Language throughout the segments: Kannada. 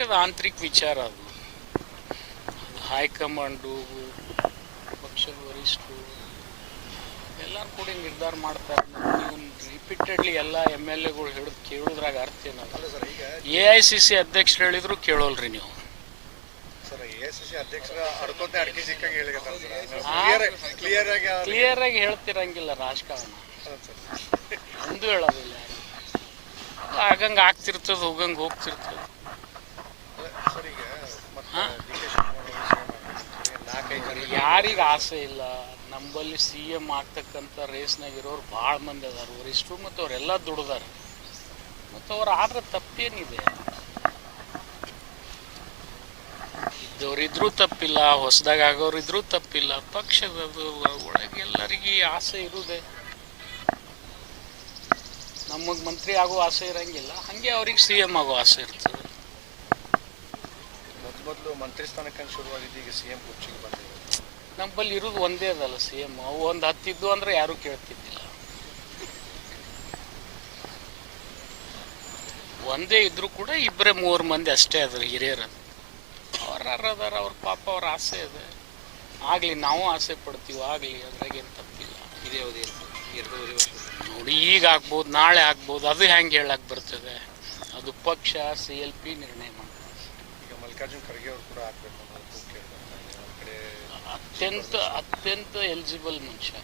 ಆಂತರಿಕ ವಿಚಾರ ಅದು. ಹೈಕಮಾಂಡು ಪಕ್ಷದ ವರಿಷ್ಠರು ಎಲ್ಲರೂ ಕೂಡ ನಿರ್ಧಾರ ಮಾಡ್ತಾರೆ ರಿಪೀಟೆಡ್ಲಿ ಎಲ್ಲ ಎಂ ಎಲ್ ಎಗಳು ಹಿಡಿದು ಕೇಳೋದ್ರಾಗ ಅರ್ಥ ಈಗ ಎ ಐ ಸಿ ಸಿ ಅಧ್ಯಕ್ಷರು ಹೇಳಿದ್ರು ಕೇಳೋಲ್ರಿ ನೀವು. ಕ್ಲಿಯರ್ ಆಗಿ ಕ್ಲಿಯರ್ ಆಗಿ ಹೇಳ್ತಿರಂಗಿಲ್ಲ ರಾಜಕಾರಣ. ಅಂದು ಒಂದು ಹೇಳೋದಿಲ್ಲ ಆಗಂಗೆ ಆಗ್ತಿರ್ತದೆ ಹೋಗಂಗೆ ಹೋಗ್ತಿರ್ತದೆ. ಯಾರಿಗೆ ಆಸೆ ಇಲ್ಲ? ನಂಬಲ್ಲಿ ಸಿ ಎಂ ಆಗ್ತಕ್ಕಂಥ ರೇಸ್ನಾಗ ಇರೋರು ಭಾಳ ಮಂದಿ ಅದಾರ. ವರಿಷ್ಠರು ಮತ್ತು ಅವರೆಲ್ಲ ದುಡ್ದಾರ. ಮತ್ತು ಅವ್ರು ಆದ್ರೆ ತಪ್ಪೇನಿದೆ? ಇದ್ದವರಿದ್ರೂ ತಪ್ಪಿಲ್ಲ, ಹೊಸದಾಗ ಆಗೋರಿದ್ರೂ ತಪ್ಪಿಲ್ಲ, ಪಕ್ಷದ ಒಳಗೆ ಎಲ್ಲರಿಗೆ ಆಸೆ ಇರುದೆ. ನಮಗೆ ಮಂತ್ರಿ ಆಗೋ ಆಸೆ ಇರಂಗಿಲ್ಲ, ಹಾಗೆ ಅವ್ರಿಗೆ ಸಿ ಎಂ ಆಗೋ ಆಸೆ ಇರ್ತದೆ. ಮೊದ್ಲು ಮೊದಲು ಮಂತ್ರಿ ಸ್ಥಾನಕ್ಕೆ ಶುರುವಾಗಿದ್ದು ಈಗ ಸಿ ಎಂ ಕುರ್ಚಿಗೆ ಬಂದಿದೆ. ನಮ್ಮಲ್ಲಿ ಇರೋದು ಒಂದೇ ಅದಲ್ಲ ಸಿ ಎಂ ಅವು ಒಂದು ಹತ್ತಿದ್ದು ಅಂದರೆ ಯಾರೂ ಕೇಳ್ತಿದ್ದಿಲ್ಲ. ಒಂದೇ ಇದ್ರೂ ಕೂಡ ಇಬ್ಬರೇ ಮೂರು ಮಂದಿ ಅಷ್ಟೇ ಅದ್ರ ಹಿರಿಯರು. ಅವ್ರ ಅದಾರ ಅವ್ರ ಪಾಪ ಅವ್ರ ಆಸೆ ಇದೆ. ಆಗಲಿ ನಾವು ಆಸೆ ಪಡ್ತೀವಿ ಆಗಲಿ ಅದ್ರಾಗೇನು ತಪ್ಪಿಲ್ಲ. ಇದೇ ಅವ್ರ ಎರಡೂವರೆ ವರ್ಷ. ನೋಡಿ ಈಗ ಆಗ್ಬೋದು ನಾಳೆ ಆಗ್ಬೋದು ಅದು ಹೆಂಗೆ ಹೇಳಕ್ ಬರ್ತದೆ? ಅದು ಪಕ್ಷ ಸಿ ಎಲ್ ಪಿ ನಿರ್ಣಯ ಮಾಡ್ತಾರೆ ಈಗ ಮಲ್ಲಿಕಾರ್ಜುನ್ ಖರ್ಗೆ ಅವರು ಕೂಡ ಆಗ್ಬೇಕು ಅನ್ನೋದು ಕಡೆ ಅತ್ಯಂತ ಅತ್ಯಂತ ಎಲಿಜಿಬಲ್ ಮನುಷ್ಯ.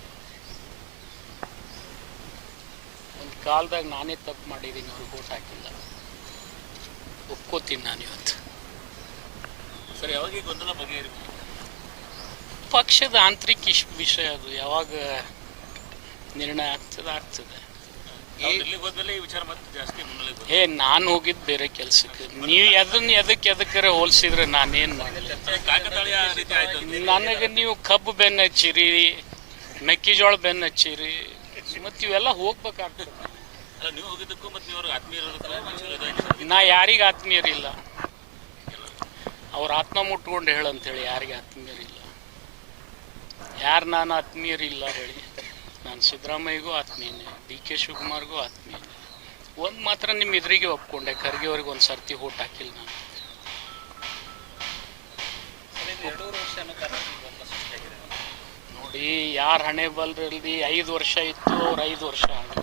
ಒಂದು ಕಾಲದಾಗ ನಾನೇ ತಪ್ಪು ಮಾಡಿದ್ದೀನಿ ಅವ್ರಿಗೆ ಓಟ್ ಹಾಕಿಲ್ಲ. ಒಪ್ಕೋತೀನಿ ನಾನು ಇವತ್ತು. ಸರ್ ಯಾವಾಗ ಈ ಗೊಂದಲ ಬಗೆಹರಿಬೇಕು? ಪಕ್ಷದ ಆಂತರಿಕ ಇಶ್- ವಿಷಯ ಅದು. ಯಾವಾಗ ನಿರ್ಣಯ ಆಗ್ತದೆ ಆಗ್ತದೆ. ಏ ನಾನು ಹೋಗಿದ್ದು ಬೇರೆ ಕೆಲಸಕ್ಕೆ. ನೀವು ಅದನ್ನ ಎದಕ್ಕೆ ಎದಕ್ಕರೆ ಹೋಲಿಸಿದ್ರೆ ನಾನೇನು ಅಂತ. ನನಗೆ ನೀವು ಕಬ್ಬು ಬೆನ್ನ ಹಚ್ಚಿರಿ ಮೆಕ್ಕೆಜೋಳ ಬೆನ್ನು ಹಚ್ಚಿರಿ ಮತ್ತು ಇವೆಲ್ಲ ಹೋಗ್ಬೇಕಾಗ್ತದೆ. ನಾ ಯಾರಿಗೆ ಆತ್ಮೀಯರಿಲ್ಲ. ಅವ್ರ ಆತ್ಮ ಮುಟ್ಕೊಂಡು ಹೇಳಂತೇಳಿ ಯಾರಿಗೆ ಆತ್ಮೀಯರಿಲ್ಲ. ಯಾರು ನಾನು ಆತ್ಮೀಯರಿಲ್ಲ ಹೇಳಿ. ನಾನು ಸಿದ್ದರಾಮಯ್ಯಗೂ ಆತ್ಮೀಯನೇ ಡಿ ಕೆ ಶಿವಕುಮಾರ್ಗೂ ಆತ್ಮೀಯನೇ. ಒಂದು ಮಾತ್ರ ನಿಮ್ಮ ಎದುರಿಗೆ ಒಪ್ಕೊಂಡೆ ಖರ್ಗೆ ಅವ್ರಿಗೆ ಒಂದು ಸರ್ತಿ ಓಟ್ ಹಾಕಿಲ್ಲ ನಾನು. ನೋಡಿ ಯಾರ ಹಣೆ ಬಲ್ರಲ್ಲಿ ಐದು ವರ್ಷ ಇತ್ತು ಅವ್ರು ಐದು ವರ್ಷ ಆದರು.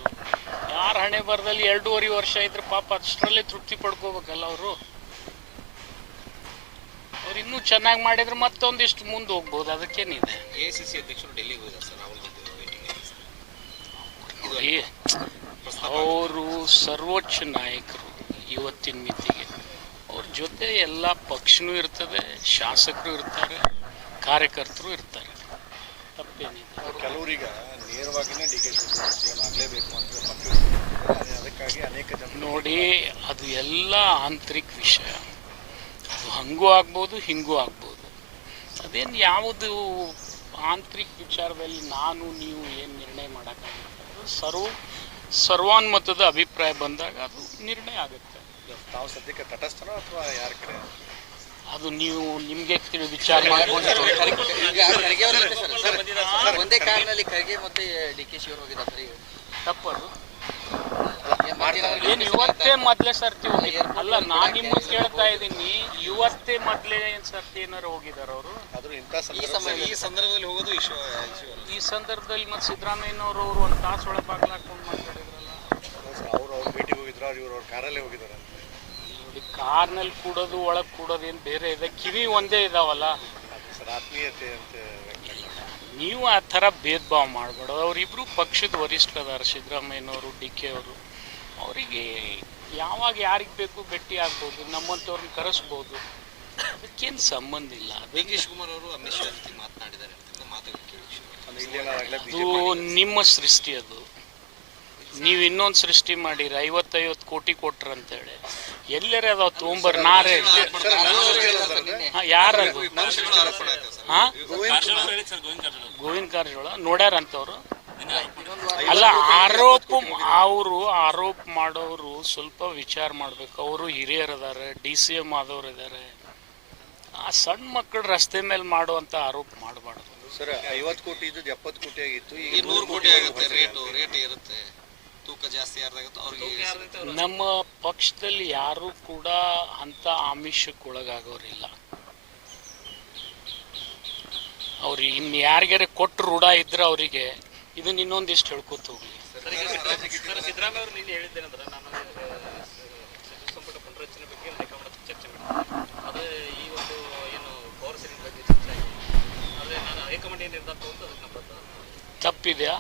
ಯಾರ ಹಣೆ ಬರದಲ್ಲಿ ಎರಡೂವರೆ ವರ್ಷ ಇದ್ರೆ ಪಾಪ ಅಷ್ಟರಲ್ಲೇ ತೃಪ್ತಿ ಪಡ್ಕೋಬೇಕಲ್ಲ ಅವರು. ಅವ್ರು ಇನ್ನೂ ಚೆನ್ನಾಗಿ ಮಾಡಿದ್ರೆ ಮತ್ತೊಂದಿಷ್ಟು ಮುಂದೆ ಹೋಗ್ಬೋದು ಅದಕ್ಕೇನಿದೆ. ಎ ಸಿ ಸಿ ಅಧ್ಯಕ್ಷರು ಡೆಲ್ಲಿಗೆ ಹೋಗಿದ್ದಾರೆ ಸರ್ ರಾಹುಲ್ ಗಾಂಧಿ ಅವರು ಮೀಟಿಂಗ್ ನೋಡಿ ಅವರು ಸರ್ವೋಚ್ಚ ನಾಯಕರು ಇವತ್ತಿನ ಮಿತಿಗೆ ಅವ್ರ ಜೊತೆ ಎಲ್ಲ ಪಕ್ಷನೂ ಇರ್ತದೆ ಶಾಸಕರು ಇರ್ತಾರೆ ಕಾರ್ಯಕರ್ತರು ಇರ್ತಾರೆ. ತಪ್ಪೇನಿದೆ. ಕೆಲವರೀಗ ನೇರವಾಗಿನೇ ಡಿ ಕೆ ಆಗಲೇಬೇಕು ಅಂತ ಅದಕ್ಕಾಗಿ ಅನೇಕ ಜನ ನೋಡಿ ಅದು ಎಲ್ಲ ಆಂತರಿಕ ವಿಷಯ. ಅದು ಹಂಗೂ ಆಗ್ಬೋದು ಹಿಂಗೂ ಆಗ್ಬೋದು. ಅದೇನು ಯಾವುದು ಆಂತರಿಕ ವಿಚಾರದಲ್ಲಿ ನಾನು ನೀವು ಏನು ನಿರ್ಣಯ ಮಾಡೋಕ್ಕಾಗುತ್ತೆ ಅದು ಸರ್ವ ಸರ್ವಾನುಮತದ ಅಭಿಪ್ರಾಯ ಬಂದಾಗ ಅದು ನಿರ್ಣಯ ಆಗುತ್ತೆ. ತಾವು ಸದ್ಯಕ್ಕೆ ತಟಸ್ಥನೋ ಅಥವಾ ಯಾರ ಕಡೆ? ಅದು ನೀವು ನಿಮಗೆ ತಿಳಿ ವಿಚಾರ ಮಾಡಿಕೊಂಡು ಒಂದೇ ಕಾರ್ನಲ್ಲಿ ಖರ್ಗೆ ಮತ್ತೆ ಡಿ ಕೆ ಶಿವರು ಹೋಗಿದ್ದಾರೆ. ತಪ್ಪದು. ಏನ್? ಏನು ಇವತ್ತೇ ಮೊದಲೇ ಸರ್ತಿ ಹೋಗಿದ್ದಾರೆ ಅಲ್ಲ ನಾನು ನಿಮ್ಮ ಕೇಳ್ತಾ ಇದ್ದೀನಿ ಇವತ್ತೇ ಮೊದಲೇ ಸರ್ತಿ ಏನಾರು ಹೋಗಿದ್ದಾರೆ ಅವರು? ಆದ್ರೂ ಇಂಥ ಈ ಸಂದರ್ಭ ಸಮಯ ಈ ಸಂದರ್ಭದಲ್ಲಿ ಹೋಗೋದು ಈ ಸಂದರ್ಭದಲ್ಲಿ ಮತ್ತೆ ಸಿದ್ದರಾಮಯ್ಯನವರು ಅವರು ಒಂದು ತಾಸು ಒಳಗೆ ಬಾಗ್ಲಾಕೊಂಡು ಮಾತಾಡಿದ್ರಲ್ಲ? ಅವ್ರು ಅವ್ರ ಭೇಟಿಗೆ ಹೋಗಿದ್ರು ಅವ್ರು ಇವ್ರು ಅವ್ರ ಕಾರಲ್ಲೇ ಹೋಗಿದ್ದಾರೆ ನೋಡಿ ಕಾರ್ನಲ್ಲಿ ಕೂಡೋದು ಒಳಗೆ ಕೂಡೋದು ಏನು ಬೇರೆ ಇದೆ? ಕಿವಿ ಒಂದೇ ಇದಾವಲ್ಲ? ಆತ್ಮೀಯತೆ ಅಂತ ನೀವು ಆ ಥರ ಭೇದ ಭಾವ ಮಾಡಬೇಡ. ಅವರಿಬ್ಬರು ಪಕ್ಷದ ವರಿಷ್ಠ ಅದಾರ ಸಿದ್ದರಾಮಯ್ಯನವರು ಡಿ ಕೆ ಅವರು. ಅವರಿಗೆ ಯಾವಾಗ ಯಾರಿಗೆ ಬೇಕು ಭೇಟಿ ಆಗ್ಬೋದು ನಮ್ಮಂಥವ್ರನ್ನ ಕರೆಸ್ಬೋದು ಅದಕ್ಕೇನು ಸಂಬಂಧ ಇಲ್ಲ. ಡಿ ಕೆ ಶಿವಕುಮಾರ್ ಅವರು ಅಮಿತ್ ಶಾ ಜೊತೆ ಮಾತನಾಡಿದ್ದಾರೆ ಅಂತ ಮಾತುಗಳು ಕೇಳಿ ಅದು ನಿಮ್ಮ ಸೃಷ್ಟಿ ಅದು. ನೀವು ಇನ್ನೊಂದು ಸೃಷ್ಟಿ ಮಾಡಿರಿ ಐವತ್ತೈವತ್ತು ಕೋಟಿ ಕೊಟ್ರಂತೇಳಿ ಎಲ್ಲರೇ ಅದಾವ ತೊಂಬರ್ ನಾರೇ? ಯಾರು ಹಾ. ಗೋವಿಂದ ಕಾರಜೋಳ ನೋಡ್ಯಾರಂತವ್ರು? ಅಲ್ಲ ಆರೋಪ ಅವರು ಆರೋಪ ಮಾಡೋರು ಸ್ವಲ್ಪ ವಿಚಾರ ಮಾಡ್ಬೇಕು. ಅವರು ಹಿರಿಯರದಾರೆ ಡಿ ಸಿ ಎಂ ಆದವ್ರು ಇದ್ದಾರೆ ಆ ಸಣ್ಣ ಮಕ್ಕಳು ರಸ್ತೆ ಮೇಲೆ ಮಾಡುವಂತ ಆರೋಪ ಮಾಡಬಾರ್ದು. ಸರ್ ಐವತ್ತು ಕೋಟಿ ಇದ್ದದ್ದು ಎಪ್ಪತ್ತು ಕೋಟಿ ಆಗಿತ್ತು ಈಗ ನೂರು ಕೋಟಿ ಆಗುತ್ತೆ ರೇಟ್ ರೇಟ್ ಇರುತ್ತೆ. ತೂಕ ಜಾಸ್ತಿ ಯಾರ್ದಾಗುತ್ತೋ ಅವ್ರಿಗೆ ನಮ್ಮ ಪಕ್ಷದಲ್ಲಿ ಯಾರು ಕೂಡ ಅಂತ ಆಮಿಷಕ್ಕೊಳಗಾಗೋರಿಲ್ಲ ಅವ್ರಿಗೆ ಇನ್ನು ಯಾರಿಗಾರ ಕೊಟ್ಟು ರೂಢ ಇದ್ರೆ ಅವರಿಗೆ ಇದನ್ನ ಇನ್ನೊಂದಿಷ್ಟು ಹೇಳ್ಕೊತ ಹೋಗ್ಲಿ. ತಪ್ಪಿದೆಯಾ?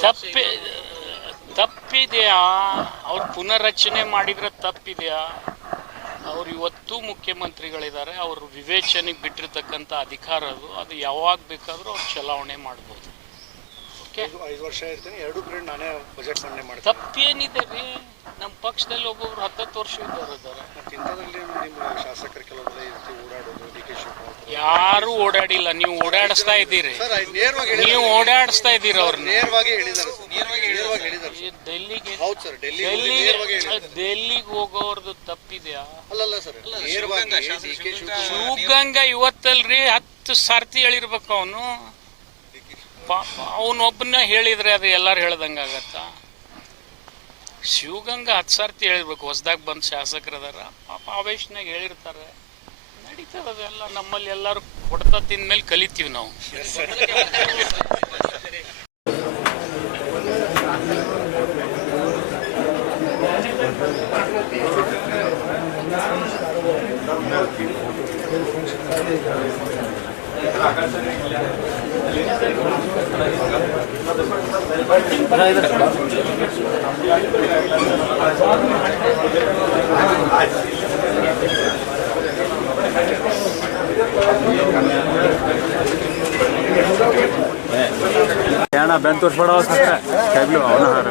ತಪ್ಪಿ ತಪ್ಪಿದೆಯಾ? ಅವ್ರು ಪುನರ್ರಚನೆ ಮಾಡಿದ್ರೆ ತಪ್ಪಿದೆಯಾ? ಅವ್ರು ಇವತ್ತು ಮುಖ್ಯಮಂತ್ರಿಗಳಿದ್ದಾರೆ ಅವರು ವಿವೇಚನೆಗೆ ಬಿಟ್ಟಿರ್ತಕ್ಕಂಥ ಅಧಿಕಾರ ಅದು ಅದು ಯಾವಾಗ ಬೇಕಾದರೂ ಅವ್ರು ಚಲಾವಣೆ ಮಾಡ್ಬೋದು. ಓಕೆ ಐದು ವರ್ಷ ಇರ್ತೀನಿ ಎರಡು ಪೀರಿಯಡ್ ನಾನೇ ಬಜೆಟ್ ಮಂಡನೆ ಮಾಡಿ ತಪ್ಪೇನಿದೆ ರೀ. ನಮ್ಮ ಪಕ್ಷದಲ್ಲಿ ಒಬ್ಬೊಬ್ರು ಹತ್ತತ್ತು ವರ್ಷ ಇದ್ದವರು ಇದ್ದಾರೆ. ಮತ್ತು ಇಂಥದ್ರಲ್ಲಿ ನಿಮ್ಮ ಶಾಸಕರು ಕೆಲವೊಬ್ಬರು ಈ ಓಡಾಡೋದು ಡಿ ಕೆ ಶಿವಕುಮಾರ್ ಯಾರು ಓಡಾಡಿಲ್ಲ ನೀವು ಓಡಾಡಿಸ್ತಾ ಇದ್ದೀರಿ. ಸರ್ ನೇರವಾಗಿ ನೀವು ಓಡಾಡಿಸ್ತಾ ಇದ್ದೀರಿ ಅವ್ರು ನೇರವಾಗಿ ಹೇಳಿದ್ದಾರೆ ಸರ್ ನೇರವಾಗಿ ಹೇಳಿದ್ದಾರೆ ಈ ಡೆಲ್ಲಿಗೆ ಹೌದು ಸರ್ ಡೆಲ್ಲಿ ಡೆಲ್ಲಿಗೆ ಹೋಗೋರ್ದು ತಪ್ಪಿದ್ಯಾ? ಅಲ್ಲಲ್ಲ ಸರ್ ಶಿವಗಂಗಾ ಇವತ್ತಲ್ರಿ ಹತ್ತು ಸರ್ತಿ ಹೇಳಿರ್ಬೇಕು ಅವನು. ಅವನೊಬ್ಬನ ಹೇಳಿದ್ರೆ ಅದು ಎಲ್ಲಾರು ಹೇಳ್ದಂಗೆ ಆಗತ್ತ? ಶಿವಗಂಗಾ ಹತ್ತು ಸರ್ತಿ ಹೇಳಿರ್ಬೇಕು ಹೊಸದಾಗಿ ಬಂದು ಶಾಸಕರದಾರ ಪಾಪ ಆವೇಶನಾಗ ಹೇಳಿರ್ತಾರೆ. ನಡೀತದ ಅದೆಲ್ಲ ನಮ್ಮಲ್ಲಿ ಎಲ್ಲರೂ ಕೊಡ್ತಾ ತಿಂದ್ಮೇಲೆ ಕಲಿತೀವಿ ನಾವು. ಏನ ಬೆನ್ ತೋರಿಸ್ಬೇಡ ಕೈಗ್ಲು ಅವನ ಹಾರ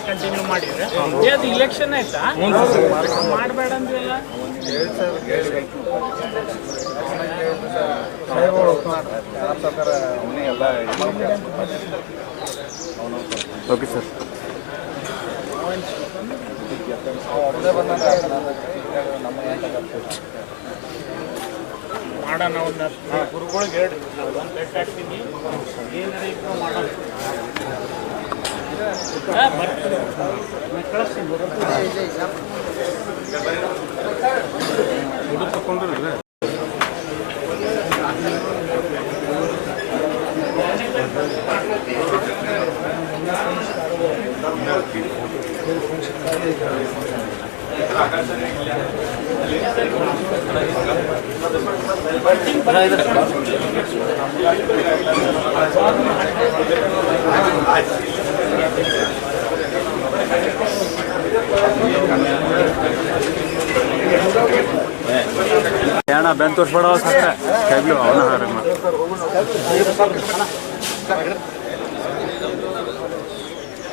ಕಂಟಿನ್ಯೂ ಮಾಡಿದ್ರೆ ಅದು ಇಲೆಕ್ಷನ್ ಆಯ್ತಾ ಮಾಡಬೇಡ ಅಂದ್ರಲ್ಲ ಓಕೆ ಸರ್ ಮಾಡೋಣ ಒಂದು ಗುರುಗಳಿಗೆ ಹೇಳಿ ಒಂದು ಬೆಟ್ಟ ಹಾಕ್ತೀನಿ ಏನಾರ ಇದ್ರು ಮಾಡೋಣ ಹಾ, ಬರ್ತೀನಿ. ನಾನು ಕಳಿಸ್ತೀನಿ ಏನ ಬೆನ್ ತೋರಿಸ್ಬೇಡ ಸಾಕ್ರೆ ಕೈಗ್ಲು ಅವನ ಹಾರ